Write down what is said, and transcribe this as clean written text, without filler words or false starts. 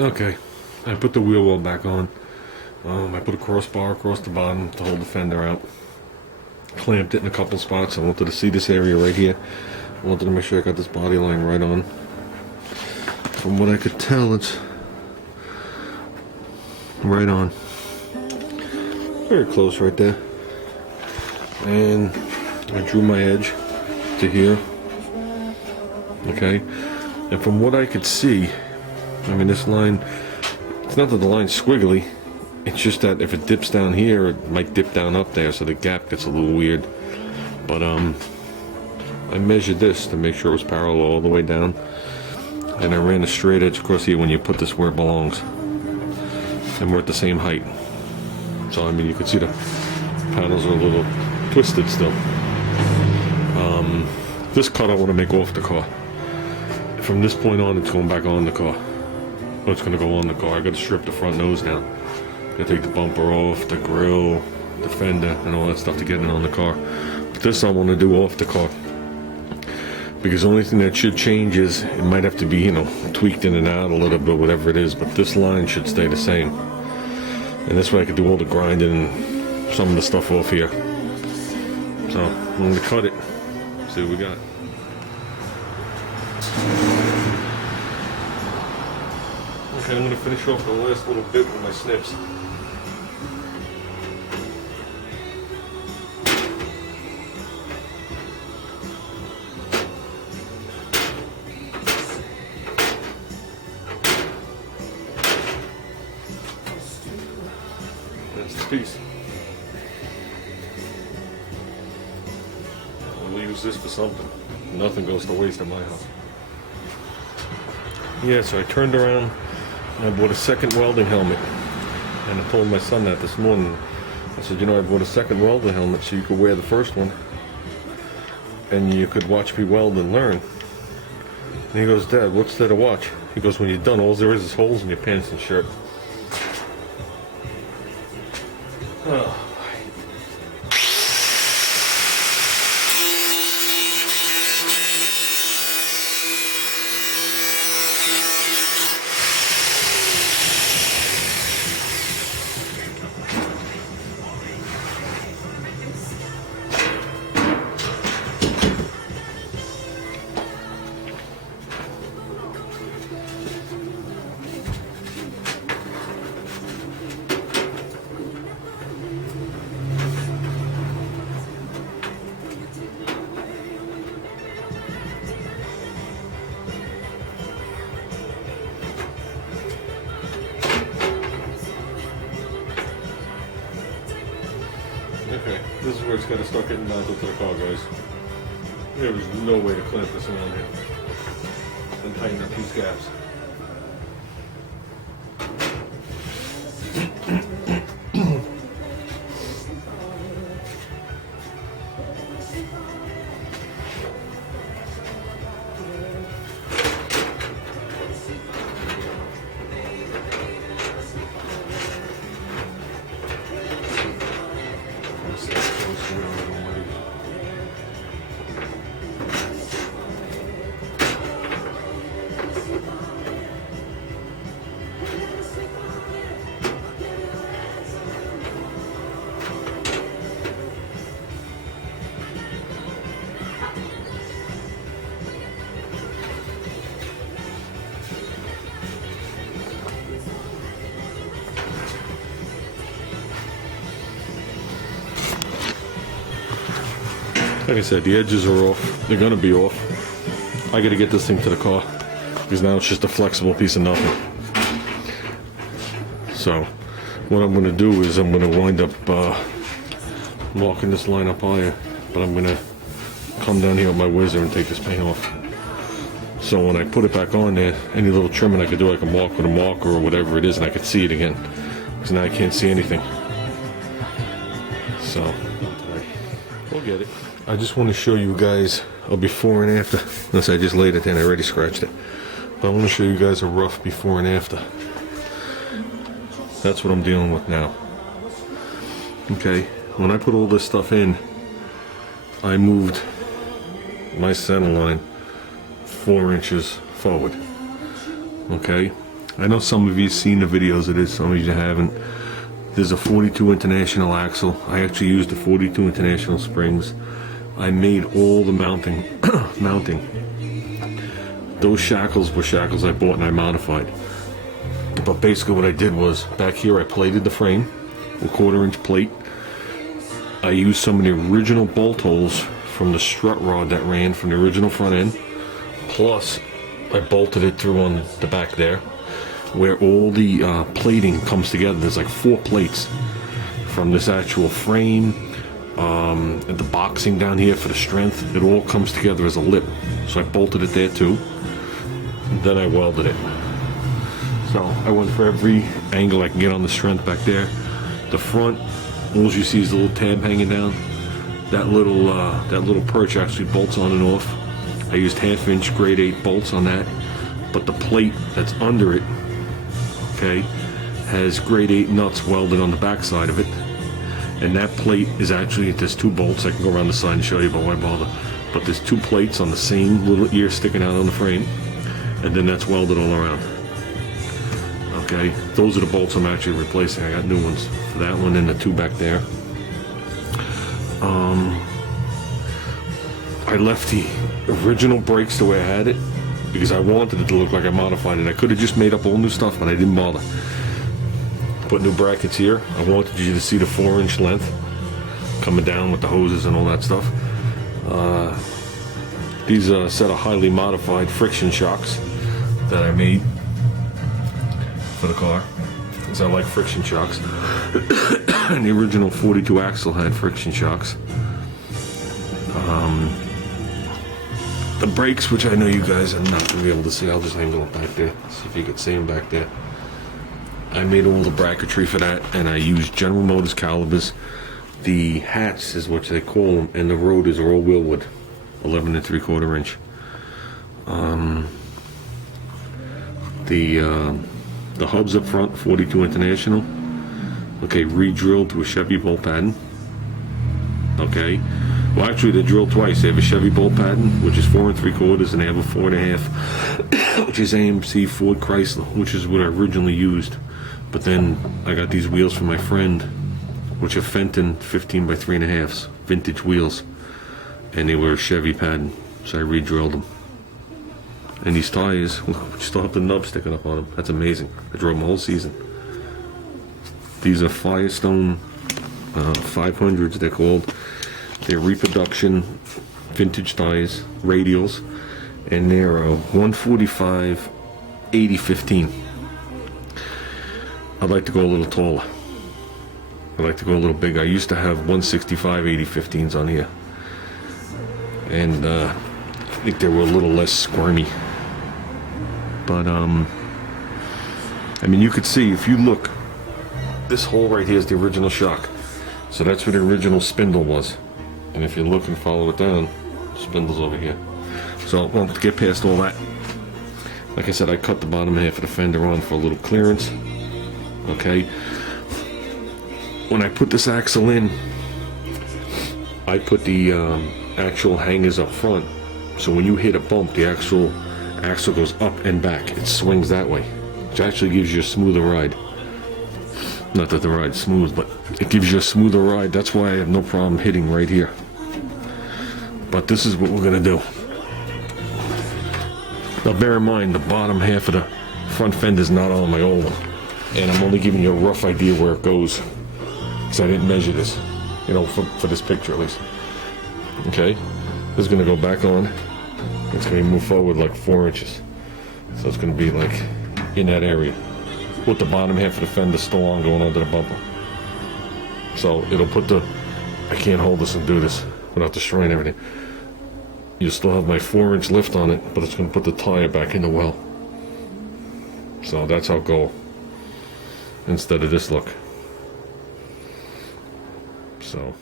Okay, I put the wheel well back on. I put a crossbar across the bottom to hold the fender out. Clamped it in a couple spots. I wanted to see this area right here. I wanted to make sure I got this body line right on. From what I could tell, it's right on. Very close right there. And I drew my edge to here. Okay, and from what I could see, I mean, this line, it's not that the line's squiggly, it's just that if it dips down here, it might dip down up there, so the gap gets a little weird. But I measured this to make sure it was parallel all the way down, and I ran a straight edge across here when you put this where it belongs, and we're at the same height. So I mean, you can see the panels are a little twisted still. This cut I want to make off the car. From this point on, it's going back on the car. Oh, it's going to go on the car. I got to strip the front nose down. Got to take the bumper off, the grill, the fender, and all that stuff to get it on the car. But this I want to do off the car, because the only thing that should change is it might have to be, you know, tweaked in and out a little bit, whatever it is. But this line should stay the same, and this way I could do all the grinding and some of the stuff off here. So I'm going to cut it. See what we got. Okay, I'm going to finish off the last little bit with my snips. That's the piece. We'll use this for something. Nothing goes to waste in my house. Yeah, so I turned around and I bought a second welding helmet. And I told my son that this morning. I said, you know, I bought a second welding helmet so you could wear the first one and you could watch me weld and learn. And he goes, Dad, what's there to watch? He goes, when you're done, all there is holes in your pants and shirt. Oh. Okay, this is where it's going to start getting mounted to the car, guys. There is no way to clamp this around here and tighten up these gaps. Like I said, the edges are off. They're gonna be off. I gotta get this thing to the car because now it's just a flexible piece of nothing. So what I'm gonna do is I'm gonna wind up marking this line up higher, but I'm gonna come down here with my whizzer and take this paint off. So when I put it back on there, any little trimming I could do, I can mark with a marker or whatever it is, and I could see it again. Because now I can't see anything. So we'll get it. I just want to show you guys a before and after. Unless I just laid it in, I already scratched it. But I want to show you guys a rough before and after. That's what I'm dealing with now. Okay, when I put all this stuff in, I moved my center line 4 inches forward. Okay, I know some of you seen the videos of this, some of you haven't. There's a 42 International axle. I actually used the 42 International springs. I made all the mounting. Those shackles were shackles I bought and I modified. But basically what I did was, back here I plated the frame, a 1/4 inch plate. I used some of the original bolt holes from the strut rod that ran from the original front end. Plus, I bolted it through on the back there, where all the plating comes together. There's like 4 plates from this actual frame, and the boxing down here for the strength. It all comes together as a lip. So I bolted it there too. Then I welded it. So I went for every angle I can get on the strength back there. The front, all you see is the little tab hanging down. That little perch actually bolts on and off. I used 1/2 inch grade 8 bolts on that, but the plate that's under it, okay, has grade 8 nuts welded on the back side of it. And that plate is actually, there's 2 bolts. I can go around the side and show you, but why bother? But there's 2 plates on the same little ear sticking out on the frame, and then that's welded all around. Okay, those are the bolts I'm actually replacing. I got new ones for that one and the 2 back there. I left the original brakes the way I had it because I wanted it to look like I modified it. I could have just made up all new stuff, but I didn't bother. Put new brackets here. I wanted you to see the 4-inch length coming down with the hoses and all that stuff. These are a set of highly modified friction shocks that I made for the car, because I like friction shocks. And the original 42 axle had friction shocks. The brakes, which I know you guys are not going to be able to see, I'll just angle it back there, see if you can see them back there. I made all the bracketry for that, and I used General Motors calibers. The hats is what they call them, and the rotors are all Willwood, 11 3/4 inch. The hubs up front, 42 International. Okay, re-drilled to a Chevy bolt pattern. Okay. Well, actually, they're drilled twice. They have a Chevy bolt pattern, which is 4 3/4, and they have a 4 1/2, which is AMC Ford Chrysler, which is what I originally used. But then I got these wheels from my friend, which are Fenton 15 by 3 1/2s, vintage wheels, and they were a Chevy pattern, so I re-drilled them. And these tires, look, still have the nub sticking up on them. That's amazing. I drove them the whole season. These are Firestone 500s, they're called. They're reproduction vintage tires, radials, and they're 145 80/15. I'd like to go a little taller. I'd like to go a little bigger. I used to have 165 80/15s on here, and I think they were a little less squirmy. But I mean, you could see if you look, this hole right here is the original shock, so that's where the original spindle was. And if you look and follow it down, the spindle's over here. So, well, to get past all that, like I said, I cut the bottom half of the fender on for a little clearance. Okay. When I put this axle in, I put the actual hangers up front. So when you hit a bump, the actual axle goes up and back. It swings that way, which actually gives you a smoother ride. Not that the ride's smooth, but it gives you a smoother ride. That's why I have no problem hitting right here. But this is what we're gonna do. Now bear in mind, the bottom half of the front fender is not on my old one, and I'm only giving you a rough idea where it goes, because I didn't measure this, you know, for this picture at least. Okay, this is gonna go back on. It's gonna move forward like 4 inches, so it's gonna be like in that area, with the bottom half of the fender still on, going under the bumper. So it'll put the, I can't hold this and do this without destroying everything. You still have my 4-inch lift on it, but it's going to put the tire back in the well. So that's how it'll go, instead of this look. So